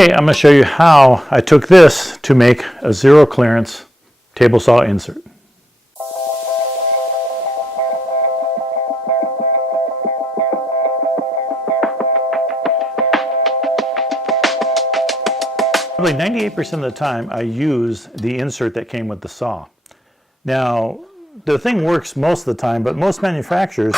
Today I'm going to show you how I took this to make a zero clearance table saw insert. Probably 98% of the time I use the insert that came with the saw. Now the thing works most of the time, but most manufacturers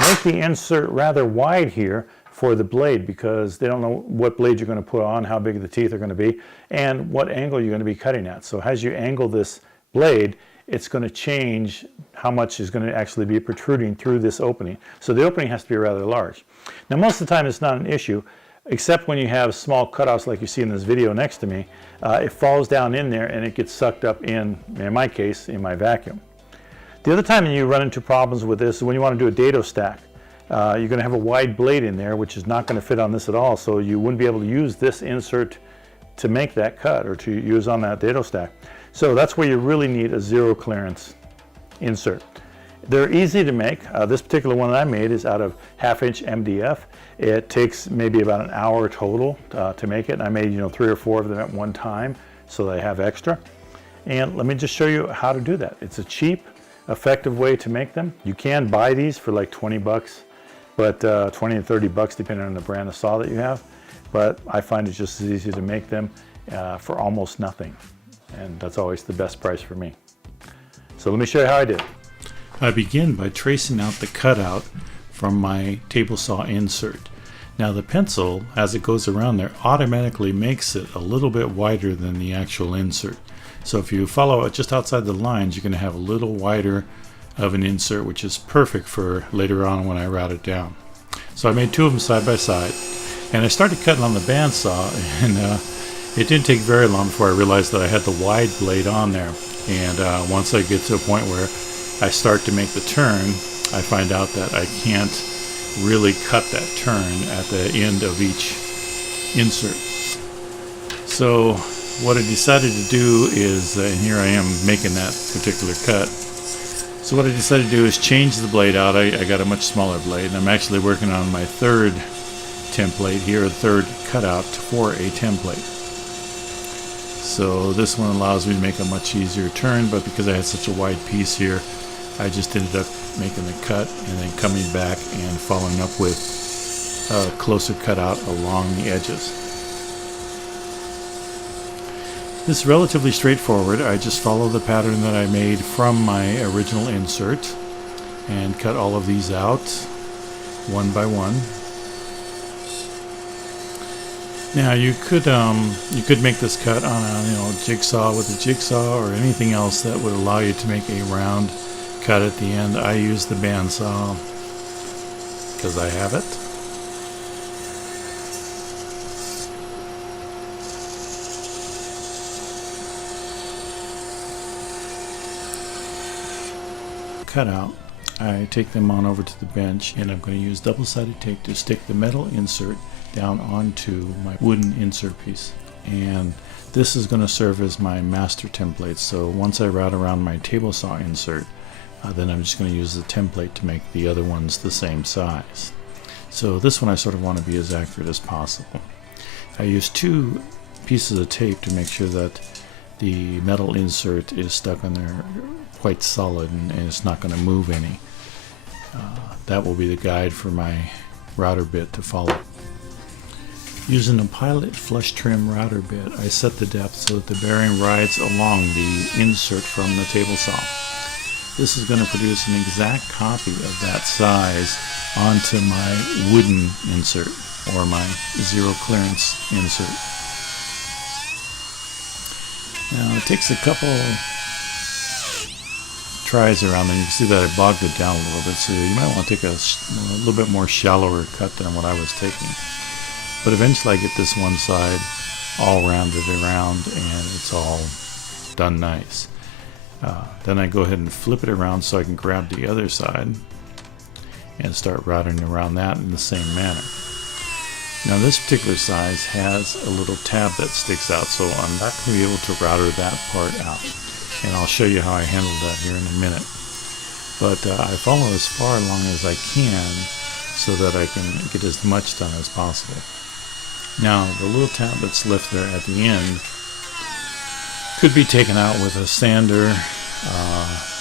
make the insert rather wide here for the blade because they don't know what blade you're going to put on, how big the teeth are going to be, and what angle you're going to be cutting at. So as you angle this blade, it's going to change how much is going to actually be protruding through this opening. So the opening has to be rather large. Now most of the time it's not an issue, except when you have small cutoffs like you see in this video next to me. It falls down in there and it gets sucked up in my case, in my vacuum. The other time you run into problems with this is when you want to do a dado stack. You're going to have a wide blade in there, which is not going to fit on this at all, so you wouldn't be able to use this insert to make that cut or to use on that dado stack. So that's where you really need a zero clearance insert. They're easy to make. This particular one that I made is out of 1/2" MDF. It takes maybe about an hour total to make it, and I made 3 or 4 of them at one time so that I have extra. And let me just show you how to do that. It's a cheap, effective way to make them. You can buy these for like 20 bucks, but 20 and 30 bucks depending on the brand of saw that you have. But I find it just as easy to make them for almost nothing. And that's always the best price for me. So let me show you how I did it. I begin by tracing out the cutout from my table saw insert. Now the pencil, as it goes around there, automatically makes it a little bit wider than the actual insert. So if you follow it just outside the lines, you're going to have a little wider of an insert, which is perfect for later on when I route it down. So I made 2 of them side by side, and I started cutting on the bandsaw, and it didn't take very long before I realized that I had the wide blade on there. And once I get to a point where I start to make the turn, I find out that I can't really cut that turn at the end of each insert. So what I decided to do is, and here I am making that particular cut. So what I decided to do is change the blade out. I got a much smaller blade, and I'm actually working on my 3rd template here, a 3rd cutout for a template. So this one allows me to make a much easier turn, but because I had such a wide piece here, I just ended up making the cut and then coming back and following up with a closer cutout along the edges. This is relatively straightforward. I just follow the pattern that I made from my original insert and cut all of these out one by one. Now you could make this cut on a jigsaw with a jigsaw or anything else that would allow you to make a round cut at the end. I use the bandsaw because I have it. Cut out, I take them on over to the bench, and I'm going to use double-sided tape to stick the metal insert down onto my wooden insert piece. And this is going to serve as my master template, so once I route around my table saw insert, then I'm just going to use the template to make the other ones the same size. So this one I sort of want to be as accurate as possible. I use 2 pieces of tape to make sure that the metal insert is stuck on there quite solid and it's not going to move any. That will be the guide for my router bit to follow. Using a Pilot flush trim router bit, I set the depth so that the bearing rides along the insert from the table saw. This is going to produce an exact copy of that size onto my wooden insert, or my zero clearance insert. Now it takes a couple tries around, and you can see that I bogged it down a little bit, so you might want to take a little bit more shallower cut than what I was taking. But eventually I get this one side all rounded around and it's all done nice. Then I go ahead and flip it around so I can grab the other side and start routing around that in the same manner. Now this particular size has a little tab that sticks out, so I'm not going to be able to router that part out. And I'll show you how I handle that here in a minute. But I follow as far along as I can so that I can get as much done as possible. Now the little tab that's left there at the end could be taken out with a sander,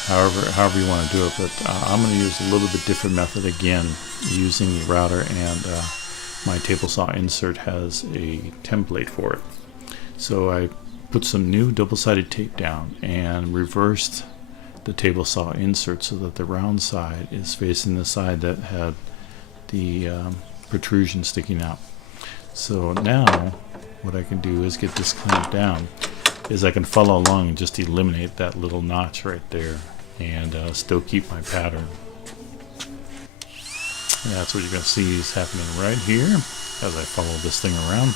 however you want to do it, but I'm going to use a little bit different method again, using the router, and my table saw insert has a template for it. So I put some new double-sided tape down and reversed the table saw insert so that the round side is facing the side that had the protrusion sticking out. So now what I can do is get this clamped down, is I can follow along and just eliminate that little notch right there and still keep my pattern. And that's what you're going to see is happening right here as I follow this thing around.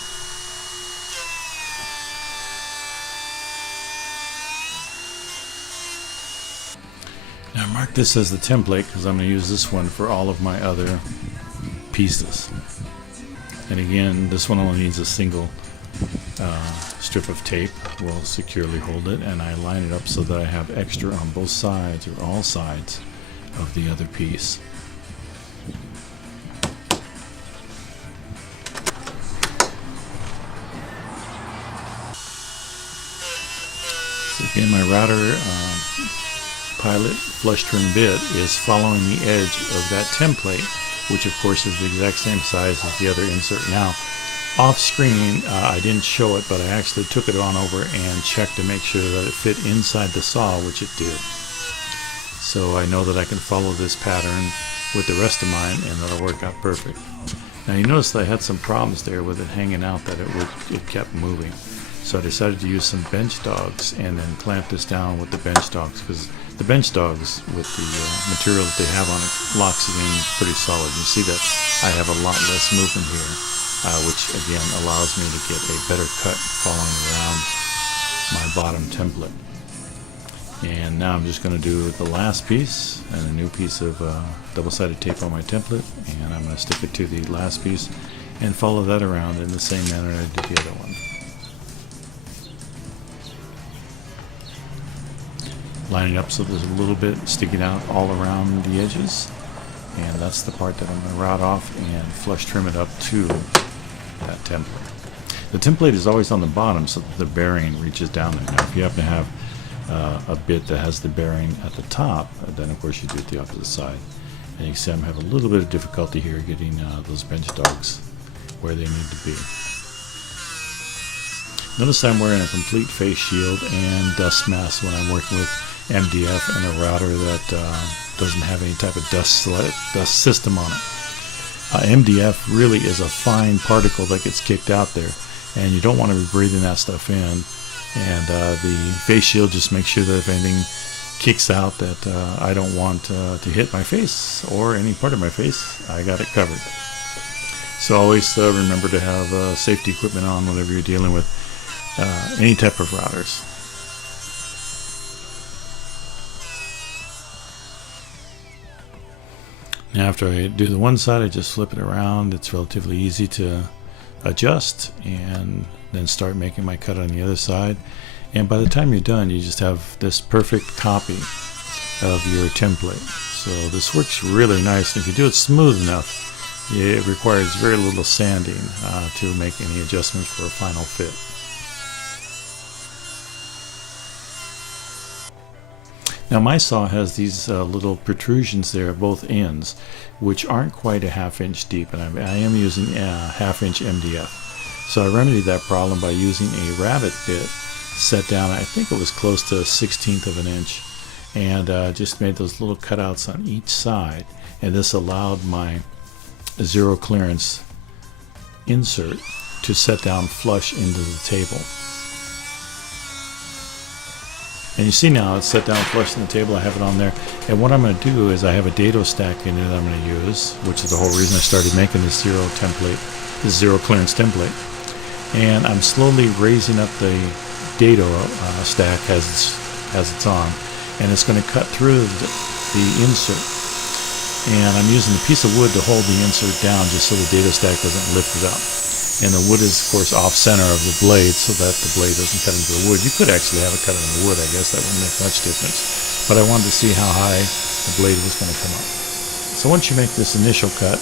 Now mark this as the template because I'm going to use this one for all of my other pieces. And again, this one only needs a single strip of tape will securely hold it, and I line it up so that I have extra on both sides or all sides of the other piece. So again, my router pilot flush trim bit is following the edge of that template, which of course is the exact same size as the other insert. Now off screen, I didn't show it, but I actually took it on over and checked to make sure that it fit inside the saw, which it did. So I know that I can follow this pattern with the rest of mine, and that'll work out perfect. Now you notice that I had some problems there with it hanging out, that it kept moving. So I decided to use some bench dogs and then clamp this down with the bench dogs, because the bench dogs, with the material that they have on it, locks it in pretty solid. You see that I have a lot less movement here, which again allows me to get a better cut following around my bottom template. And now I'm just going to do the last piece and a new piece of double-sided tape on my template, and I'm going to stick it to the last piece and follow that around in the same manner I did the other one. Lining up so there's a little bit sticking out all around the edges, and that's the part that I'm going to route off and flush trim it up to that template. The template is always on the bottom so that the bearing reaches down there. Now if you happen to have a bit that has the bearing at the top, then of course you do it the opposite side. And you can see I'm having a little bit of difficulty here getting those bench dogs where they need to be. Notice I'm wearing a complete face shield and dust mask when I'm working with MDF and a router that doesn't have any type of dust system on it. MDF really is a fine particle that gets kicked out there, and you don't want to be breathing that stuff in. And the face shield just makes sure that if anything kicks out that I don't want to hit my face or any part of my face, I got it covered. So always remember to have safety equipment on whenever you're dealing with any type of routers. Now after I do the one side, I just flip it around. It's relatively easy to adjust and then start making my cut on the other side. And by the time you're done, you just have this perfect copy of your template. So this works really nice. If you do it smooth enough, it requires very little sanding to make any adjustments for a final fit. Now my saw has these little protrusions there at both ends, which aren't quite a 1/2 inch deep, and I am using a 1/2 inch MDF. So I remedied that problem by using a rabbet bit set down, I think it was close to 1/16 of an inch, and just made those little cutouts on each side, and this allowed my zero clearance insert to set down flush into the table. And you see now it's set down flush in the table. I have it on there. And what I'm going to do is I have a dado stack in there that I'm going to use, which is the whole reason I started making this zero clearance template. And I'm slowly raising up the dado stack as it's on. And it's going to cut through the insert. And I'm using a piece of wood to hold the insert down just so the dado stack doesn't lift it up. And the wood is, of course, off-center of the blade so that the blade doesn't cut into the wood. You could actually have it cut into the wood, I guess. That wouldn't make much difference. But I wanted to see how high the blade was going to come up. So once you make this initial cut,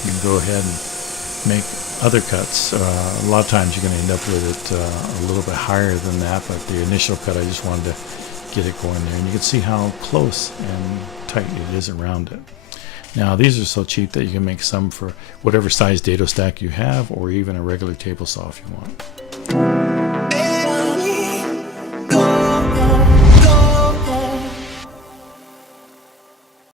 you can go ahead and make other cuts. A lot of times you're going to end up with it a little bit higher than that, but the initial cut I just wanted to get it going there, and you can see how close and tight it is around it. Now these are so cheap that you can make some for whatever size dado stack you have, or even a regular table saw if you want.